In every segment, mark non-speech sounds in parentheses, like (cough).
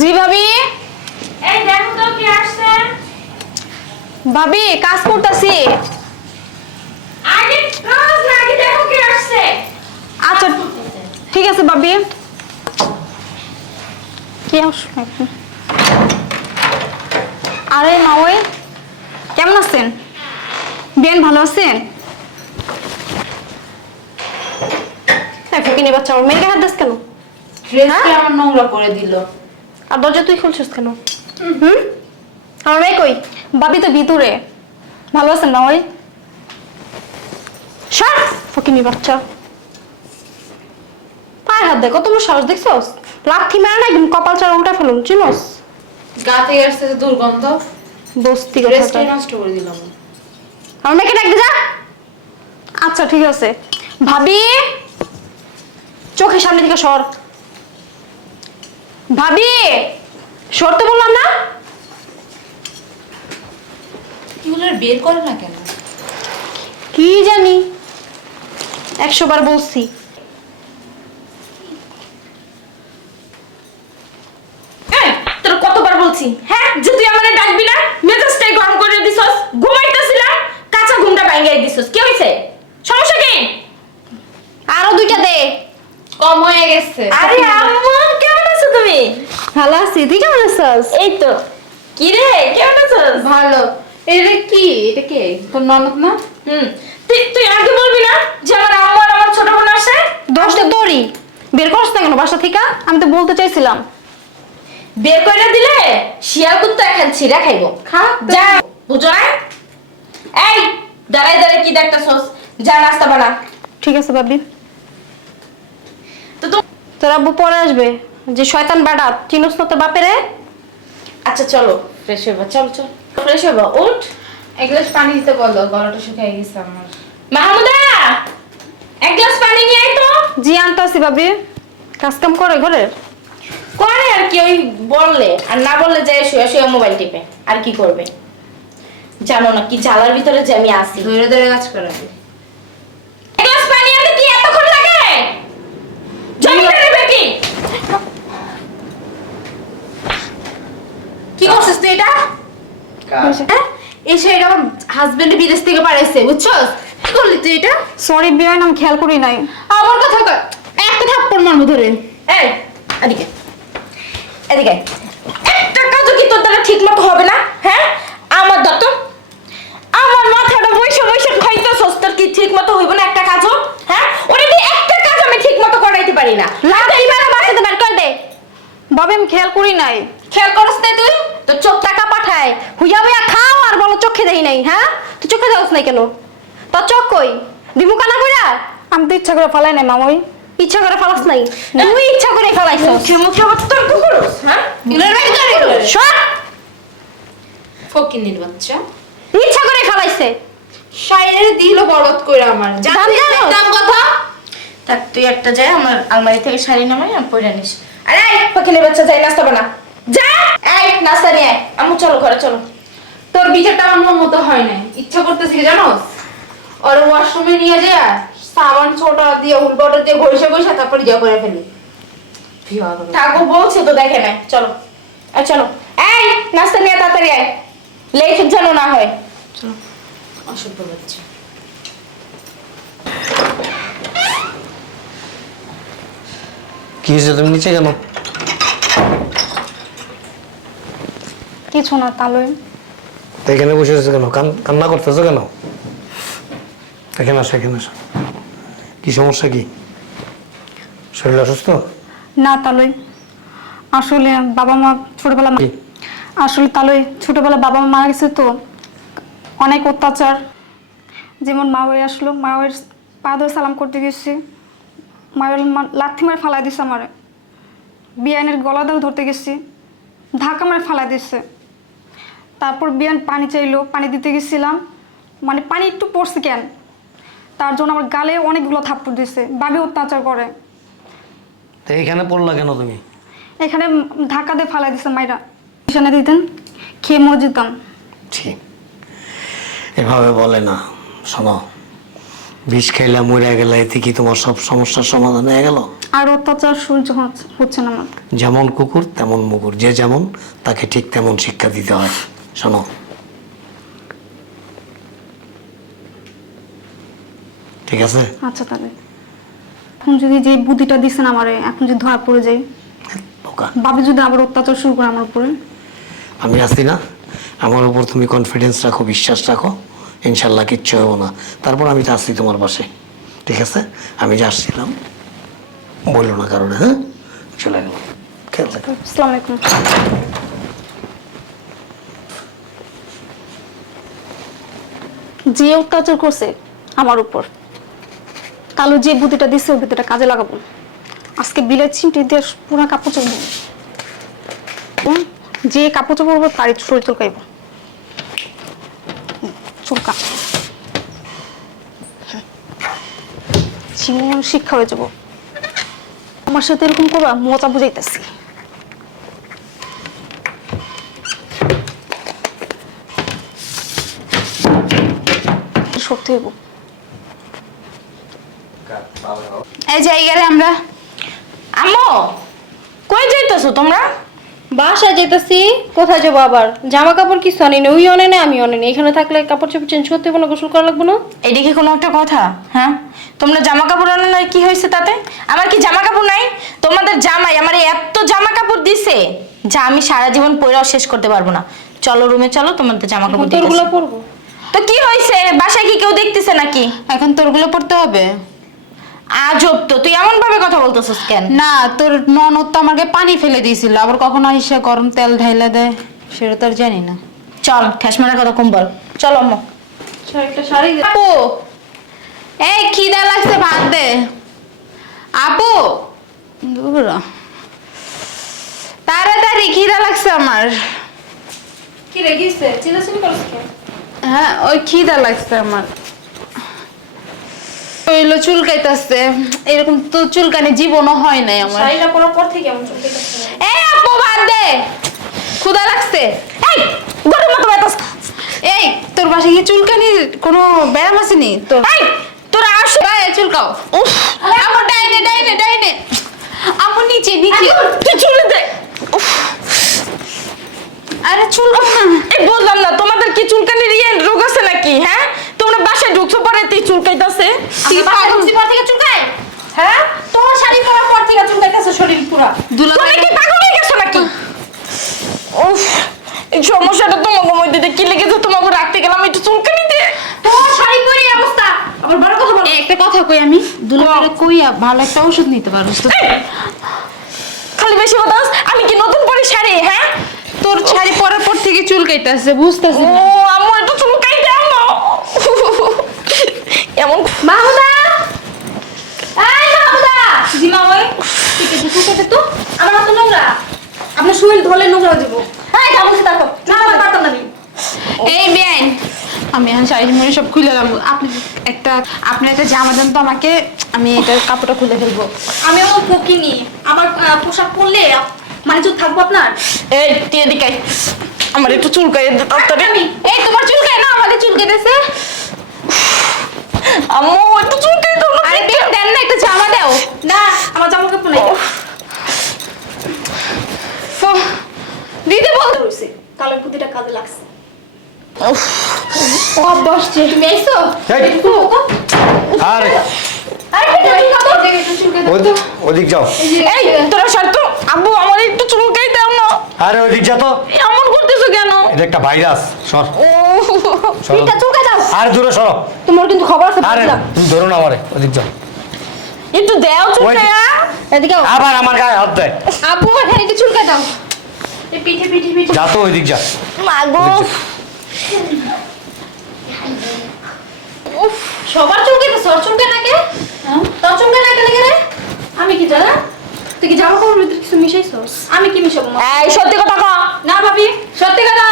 জি ভাবি? এই দেখো তো কে আসছে। ভাবি কাজ করতেছি। আগে কাজ না আগে দেখো কে আসছে। আচ্ছা ঠিক আছে ভাবি। কি এখন? আরে মাওই কেমন আছেন? বেন ভালো আছেন? ফকিনি বাচ্চা আমার মেয়েকে হাত দিস কেন? ড্রেসটা আমার নোংরা করে দিল? আর দরজা তুই খুলছিস কেন? হুম? আমার মেয়ে কই? বাবি তো ভিতরে। ভালো আছেন না ওই? সর ফকিনি বাচ্চা। পায়ে হাত দেখো তোমার সাহস দেখছস? লাথি মারা না একদম কপাল চার উল্টা ফেলুন চিনোস? গা থেকে আসছে যে দুর্গন্ধ। ড্রেসটা কথা নষ্ট করে দিলাম। আমার মেয়েকে ডাকতে যা। আচ্ছা ঠিক আছে। ভাবি চোখের সামনে থেকে সর। ভাবি সরতে বললাম না? এগুলো বের করে না কেন? কি জানি একশো বার বলছি কতবার বলছি? হ্যাঁ যে তুই আমারে ডাকবি না মেজাজটাই গরম করে দিছস ঘুমাইতেছিলাম কাঁচা ঘুমটা ভাঙাই দিছস কি হইছে? সমস্যা কি? আরও দুইটা দে। কম হয়ে গেছে। আরে আম্মু! ভালো আছি। তুই কেমন আছিস? এই তো। কি রে? কেমন আছিস? ভালো। এটা কি? এটা কে? তোর ননদ না? হুম। তুই তুই আগে বলবি না যে আমার আম্মু আর আমার ছোট বোন আসে? দশটা তোরই। বের করছ না কেন? বাসা থেকে? আমি তো বলতে চাইছিলাম। বের করে দিলে শিয়াল কুত্তা এখন ছিঁড়া খাইবো। খা। যা। বুঝো না? এই দাঁড়াই দাঁড়াই কি দেখতেছস? যা নাস্তা বানা। ঠিক আছে ভাবি তো তো তোর আব্বু পরে আসবে। যে শয়তান বাড়া চিনোস না তোর বাপেরে? আচ্ছা চলো ফ্রেশ হইবা চল চল। ফ্রেশ হইবা উঠ। এক গ্লাস পানি দিতে বলো গলাটা শুকিয়ে গেছে আমার। মাহমুদা! এক গ্লাস পানি নিয়ে আয় তো। জি আনতে আসি ভাবি। কাজ কাম করে ঘরে? করে আর কি ওই বললে। আর না বললে যায় শুয়ে শুয়ে মোবাইল টিপে। আর কি করবে? জানো না কি জ্বালার ভিতরে যে আমি আসি ধরে ধরে কাজ করে এক গ্লাস পানি আনতে কি এতক্ষণ লাগে জমিটা নেবে কি কি করছিস তুই এটা? হ্যাঁ? এই শাড়িটা আমার হাজবেন্ড বিদেশ থেকে পাঠাইছে বুঝছস? কি করলি তুই এটা? সরি বিয়ান আমি খেয়াল করি নাই। আমার কথা কর একটা থাপ্পড় মারবো ধরে। এই এদিকে। এদিকে। একটা কাজও কি তোর দ্বারা ঠিক মতো হবে না? হ্যাঁ? আমার দত্ত আমার মাথাটা বৈশা বৈশা খাইতেছস তোর কি ঠিক মতো হইব না একটা কাজও? হ্যাঁ? ওরে একটা কাজ আমি ঠিক মতো করাইতে পারি না। লাগাই বারা বাসাতে বের কর দে। ভাবি আমি খেয়াল করি নাই। খেয়াল করস না তুই? তোর চোখ টাকা পাঠায়। হুইয়া হুইয়া খাও আর বলো চোখে দেই নাই হ্যাঁ? তুই চোখে দেওয়াস নাই কেন? তোর চোখ কই? দিমু কানা কইরা আমি তো ইচ্ছা করে ফেলাই নাই মামই ইচ্ছা করে ফেলাস নাই? তুই ইচ্ছা করে ফেলাইছস। মুখে মুখে তর্ক করস হ্যাঁ? এগুলোর বাড়ি করে সর ফকিনির বাচ্চা। ইচ্ছা করে ফেলাইছে। শাইরের দিল বরদ করে আমার। দাম জানো? দাম কথা। থাক তুই একটা যাই আমার আলমারি থেকে শাড়ি নামাই আর পরে নিস। আরে এই বাচ্চা যাই নাস্তা বানা। যা! নাস্তা নিয়ে আয়। আম্মু চলো ঘরে চলো। তোর বিচারটা আমার মন মতো হয় নাই। ইচ্ছা করতেছি কি ওর ওয়াশরুমে নিয়ে যা সাবান ছোটা দিয়ে উল্টোটা দিয়ে ঘষে ঘষে তারপর ইয়া করে ফেলি। বলছে তো দেখে নাই চলো। আর চলো। এই নাস্তা নিয়ে তাড়াতাড়ি আয়। লেট যেন না হয়। অসভ্য বাচ্চা কি হয়েছে? তুমি নিচে কেন? কিছু না তালই। তো এখানে বসে আছো কেন? কান- কান্না করতেছো কেন? এখানে আসো এখানে আসো। কি সমস্যা কি? শরীর অসুস্থ? না তালই। আসলে বাবা মা ছোটবেলা কি? আসলে তালই ছোটবেলা বাবা মা মারা গেছে তো। অনেক অত্যাচার। যেমন মা বাড়ি আসলো মা বাড়ির পা ধরে সালাম করতে গেছি। মা বাড়ি লাথি মারে ফালাই দিছে আমারে। বিয়ানের গলা ধরে ধরতে গেছি। ধাক্কা মারে ফালাই দিচ্ছে তারপর বিয়ান পানি চাইলো পানি দিতে গেছিলাম। মানে পানি একটু পড়ছে কেন? তার জন্য আমার গালে অনেকগুলো থাপ্পড় দিছে বাবি অত্যাচার করে। তো এইখানে পড়লা কেন তুমি? এখানে ধাক্কা দিয়ে ফালাই দিছে মাইরা। বিছানা দিতেন খেয়ে মরে যেতাম। ঠিক। এভাবে বলে না। শোনো বিষ খাইলা মরে গেলে এতে কি তোমার সব সমস্যার সমাধান হয়ে গেল? আর অত্যাচার সহ্য হচ্ছে- হচ্ছে না আমার। যেমন কুকুর তেমন মুকুর। যে যেমন তাকে ঠিক তেমন শিক্ষা দিতে হয়। শোনো। ঠিক আছে? আচ্ছা তাহলে। এখন যদি যে বুদ্ধিটা দিচ্ছেন আমারে এখন যদি ধরা পড়ে যাই। বোকা। ভাবি যদি আবার অত্যাচার শুরু করে আমার উপরে? আমি আসি না। আমার উপর তুমি কনফিডেন্স রাখো বিশ্বাস রাখো। ইনশাল্লাহ কিচ্ছু হব না। তারপর আমি তো আসছি তোমার পাশে। ঠিক আছে? আমি যে আসছিলাম বলল না কারণে হ্যাঁ? চলে গেল। খেয়াল থাকো আসসালামু আলাইকুম। যে অত্যাচার করছে আমার উপর। কালো যে বুদ্ধিটা দিচ্ছে ওই বুদ্ধিটা কাজে লাগাবো। আজকে বিলের চিমটি দিয়ে পুরো কাপড় চোপড়। যে কাপড় চোপড় তারই শরীর চুলকাইব। চুলকা। জীবন শিক্ষা হয়ে যাব। আমার সাথে এরকম করবা মজা বুঝাইতেছি। হইব। এই জায়গায় আমরা। আম্মু কই যাইতেছো তোমরা? বাসায় যেতেছি কোথায় যাব আবার? জামা কাপড় কিছু আনি না ওই অনে না আমি অনে না এখানে থাকলে কাপড় চোপড় চেঞ্জ করতে হবে না গোসল করা লাগবে না? এটি কি কোনো একটা কথা? হ্যাঁ? তোমরা জামা কাপড় আনো না কি হয়েছে তাতে? আমার কি জামা কাপড় নাই? তোমাদের জামাই আমার এত জামা কাপড় দিছে যা আমি সারা জীবন পরেও শেষ করতে পারব না। চলো রুমে চলো তোমাদের জামা কাপড় পরবো। তো কি হয়েছে? বাসায় কি কেউ দেখতেছে নাকি? এখন তোরগুলো পড়তে হবে। আজব তো তুই এমন ভাবে কথা বলতেছিস কেন? না তোর ননদ তো আমাকে পানি ফেলে দিয়েছিল আবার কখনো এসে গরম তেল ঢাইলা দেয় সেটা তো আর জানি না। চল ঠেসমারা কথা কম বল। চলো আম্মু। একটা শাড়ি দে। আপু! এই খিদা লাগছে ভাত দে। আপু! তাড়াতাড়ি খিদা লাগছে আমার। কি রেগিছে চিল্লাচিল্লি করছ কেন? হ্যাঁ ওই খিদা লাগছে আমার। হইল চুলকাইতেছে এরকম তো চুলকানি জীবনও হয় নাই আমার। শাড়িটা পরার পর থেকে এমন চলতেছে এই আপু ভাত দে। ক্ষুদা লাগছে। এই গরম মতো বেতাস এই তোর পাশে কি চুলকানির কোনো ব্যায়াম আছে নি? তোর এই তোরা আসো গায়ে চুলকাও। উফ। আমার ডাইনে ডাইনে ডাইনে। আমার নিচে নিচে। তুই চলে দে। উফ, আরে না এই বললাম না তোমাদের কি চুলকানির ইয়ে রোগ আছে নাকি হ্যাঁ? তোমরা বাসায় ঢুকছো পরে তুই চুলকাইতাছে। তুই পাগল পর থেকে চুলকায় হ্যাঁ? তোমার শাড়ি পরার পর থেকে চুলকাইতেছে শরীর পুরা। তুমি কি পাগল হয়ে গেছো নাকি? উফ এই সমস্যাটা তোমাকে মধ্যে দিয়ে কি লেগেছে? তোমাকে রাখতে গেলাম একটু চুলকানি দে। তোমার শাড়ি পরে অবস্থা। আবার বড় কথা বল। একটা কথা কই আমি? দুলাভাইরে কইয়া ভালো একটা ওষুধ নিতে পারোস তো খালি বেশি কথা বলছ। আমি কি নতুন পরে শাড়ি হ্যাঁ? তোর শাড়ি পরার পর থেকে চুল চুলকাইতেছে বুঝতেছি ও আম্মু একটু চুলকাই দাও না এমন মাহুদা! এই মাহুদা! জি তো? আমার হাতে নোংরা। আপনার শরীর হয়ে যাব। না আমার পারতাম না আমি। এই বেআইন আমি এখন শাড়ি মুড়ি সব খুলে আপনি একটা আপনি একটা জামা দেন তো আমাকে আমি এটা কাপড়টা খুলে ফেলব। আমি পকিনি। আমার পোশাক পরলে মানে যদি থাকব আপনার? এই তুই এদিকে আমার একটু চুলকাই আমি এই তোমার চুলকায় না আমাদের চুলকাইতেছে আম্মু একটু চুলকাই দাও আরে বেন দেন না একটা জামা দাও। না। আমার জামা কাপড় নাই। ফো- দিতে বল রয়েছে কালো পুঁতিটা কাজে লাগছে। বসছে তুমি আইছো। আরে। আরে। ওদিক ওদিক যাও। এই তোরা সর তো আব্বু আমার একটু চুলকাই দাও না আরে ওদিক যা তো। এমন করতেছো কেন? এটা একটা ভাইরাস সর। পিঠটা চুলকাই দাও আর দূরে সরো। তোমার কিন্তু খবর আছে আরে। তুমি ধরো না আমারে ওদিক যাও একটু দেও চুলকায়া এদিকে আবার আমার গায়ে হাত দেয়। আপু এখানে একটু চুলকাই দাও এই পিঠে পিঠে পিঠে। যা তো ওইদিক যা। মাগো। উফ সবার চুলকাইতে সর চুলকায় নাকে হ্যাঁ? তোর চুলকায় নাকে লেগে রে। আমি কি জানা? তুই কি জামা কাপড়ের ভিতরে কিছু মিশাইছস আমি কি মিশাবো? মা? এই সত্যি কথা কও না ভাবি সত্যি কথা?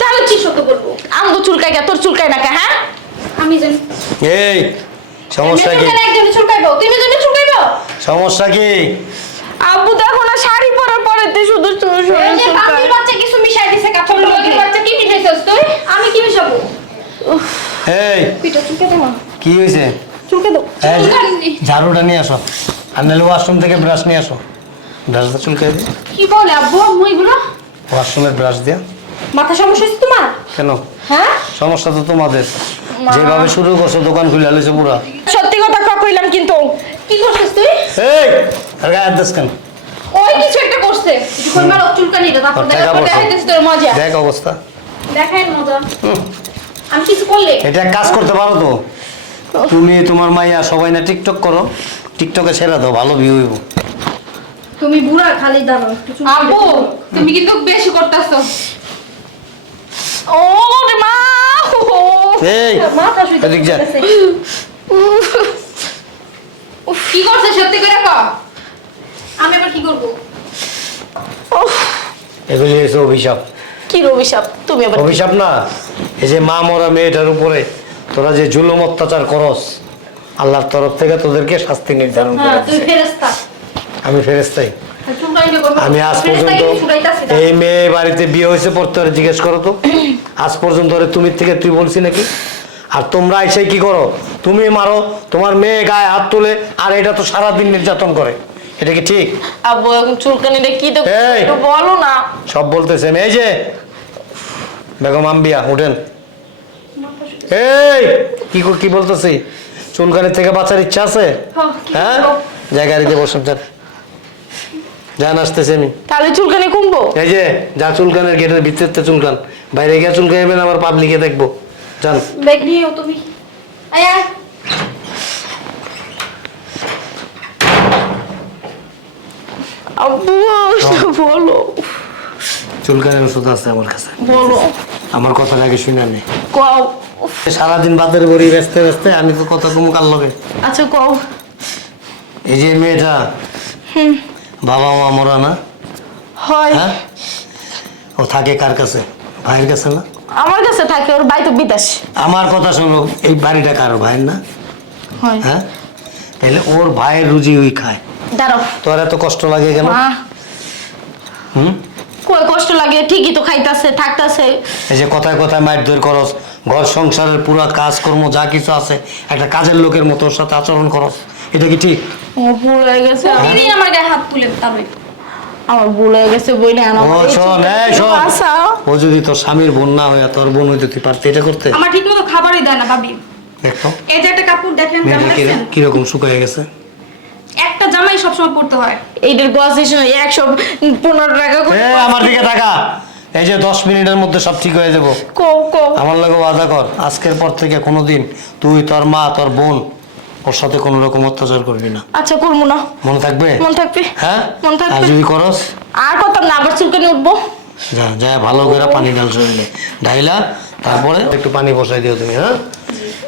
তাহলে কি সত্য বলব? আমগো চুলকাই গে তোর চুলকাই না কে হ্যাঁ? আমি জানি। এই সমস্যা কি? একজন চুলকাইবো। তুমি জন্য চুলকাইবো? সমস্যা কি? আব্বু দেখো না শাড়ি পরার পরে তুই শুধু চুলকায় বাপির বাচ্চা কিছু মিশাই দিছে কাপড়ের মধ্যে বাচ্চা কি মিশাইছস তুই? আমি কি মিশাবো? এই পিঠা চুলকাই দাও কি হয়েছে চুলকে দাও ঝাড়ুটা নিয়ে আসো। আর নাহলে ওয়াশরুম থেকে ব্রাশ নিয়ে আসো। ব্রাশটা চুলকাই দিই। কি বলে আব্বু? আম্মু এগুলো? ওয়াশরুমের ব্রাশ দিয়া। মাথা সমস্যা হচ্ছে তোমার? কেন? হ্যাঁ? সমস্যা তো তোমাদের। যেভাবে শুরু করছ দোকান খুলে আলেছে পুরা। সত্যি কথা কা কইলাম কিন্তু। কি করছিস তুই? এই আর গায়ে কেন? ওই কিছু একটা করছে। কই মারো চুলকানিটা তারপর তোর মজা। দেখ অবস্থা। দেখাই মজা। আমি কিছু করলে? এটা কাজ করতে পারো তো? তুমি তোমার মাইয়া সবাই না টিকটক করো। টিকটকে ছেড়ে দাও ভালো ভিউ হইব। তুমি বুড়া খালি দাঁড়াও বসো। তুমি কিন্তু বেশি করতেছো। ও রে মা ও এই মাথা শুইতে যা। বসেছে। কি করছে সত্যি করে কও? আমি এবার কি করব? এগুলি হয়েছে অভিশাপ। কি অভিশাপ? তুমি আবার অভিশাপ না এই যে মা মরা মেয়েটার উপরে তোরা যে জুলুম অত্যাচার করস আল্লাহর তরফ থেকে তোদেরকে শাস্তি নির্ধারণ করে হ্যাঁ আমি ফেরেস্তাই আমি আজ পর্যন্ত। এই মেয়ে বাড়িতে বিয়ে হয়েছে পর তোরে জিজ্ঞেস করো তো। (clears throat) আজ পর্যন্ত তুমি থেকে তুই বলছি নাকি? আর তোমরা এসে কি করো? তুমি মারো তোমার মেয়ে গায়ে হাত তুলে আর এটা তো সারাদিন নির্যাতন করে। এটা কি ঠিক? আব্বু এখন চুলকানিটা কি তো বলো না। সব বলতেছেন এই যে! বেগম আম্বিয়া উঠেন। এই! কি কি বলতেছি? চুলকানি থেকে বাঁচার ইচ্ছা আছে? হ্যাঁ? যা গাড়িতে বসেন যান। যান আসতেছি আমি। তাহলে চুলকানি কমবো? এই যে যা চুলকানের গেটের ভিতরে চুলকান। বাইরে গিয়ে চুলকাইবেন আবার পাবলিকে দেখব। যান। ব্যাগ নিয়েও তুমি। আয় আব্বু বলো। চুলকানের ওষুধ আছে আমার কাছে। বলো। আমার কথার আগে শুনে নে। কও। সারাদিন বাতের বড়ি ব্যস্ত ব্যস্ত আমি তো কথা কম কার লগে? আচ্ছা কও। এই যে মেয়েটা বাবা মা মরা না? হয়। হ্যাঁ? ও থাকে কার কাছে? ভাইয়ের কাছে না? আমার কাছে থাকে ওর বাই তো বিদেশ। আমার কথা শোনো এই বাড়িটা কারও ভাইয়ের না? হয়। হ্যাঁ? তাহলে ওর ভাইয়ের রুজি ওই খায়। দাঁড়াও। তোর এত কষ্ট লাগে কেন? হুম? কই কষ্ট লাগে ঠিকই তো খাইতাছে থাকতাছে। এই যে কথায় কথায় মায়ের দৈর করস ঘর সংসারের পুরো কাজকর্ম যা কিছু আছে একটা কাজের লোকের মতো ওর সাথে আচরণ করস এটা কি ঠিক? ও ভুল হয়ে গেছে প্রতিদিন আমার। গায়ে হাত তুলে তবে আমার ভুল হয়ে গেছে বই না ও শোন এই শোন। ও যদি তোর স্বামীর বোন না হইয়া তোর বোন হইতে তুই পারতি এটা করতে? আমার ঠিক মতো খাবারই দেয় না ভাবি। দেখতো এই যে একটা কাপড় দেখেন জামা মেয়েটা দেখছেন? কিরকম- কীরকম শুকায় গেছে? একটা জামাই সবসময় পড়তে হয়। এইটার গোয়া স্টেশন একশো পনেরো টাকা করে এ আমার দিকে টাকা এই যে দশ মিনিটের মধ্যে সব ঠিক হয়ে যাব। কো কো। আমার লাগে ওয়াদা কর আজকের পর থেকে কোনোদিন তুই তোর মা তোর বোন ওর সাথে কোনো রকম অত্যাচার করবি না। আচ্ছা করব না। মনে থাকবে? মন থাকবে। হ্যাঁ? মন থাকবে। আর যদি করস? আর না আবার চুলকানি উঠবো। যা যা ভালো করে পানি ঢাল শরীরে। ঢাইলা তারপরে একটু পানি বসাই দিও তুমি হ্যাঁ?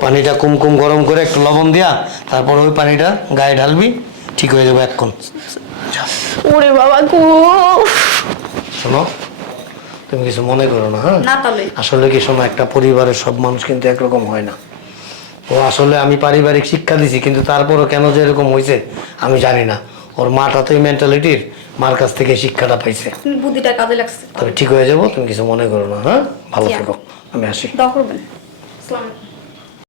পানিটা কুম কুম গরম করে একটু লবণ দিয়া তারপর ওই পানিটা গায়ে ঢালবি। ঠিক হয়ে যাবে এক্ষণ ওরে বাবা গো। শোনো তুমি কিছু মনে করো না হ্যাঁ? না তাহলে। আসলে কি শোনো একটা পরিবারের সব মানুষ কিন্তু একরকম হয় না। ও আসলে আমি পারিবারিক শিক্ষা দিছি কিন্তু তারপরও কেন যে এরকম হয়েছে আমি জানি না। ওর মাটা তো এই মেন্টালিটির মার কাছ থেকে শিক্ষাটা পাইছে। বুদ্ধিটা কাজে লাগছে। তবে ঠিক হয়ে যাব তুমি কিছু মনে করো না হ্যাঁ? ভালো। থেকো আমি আসি। দোয়া করবেন আসসালামু আলাইকুম।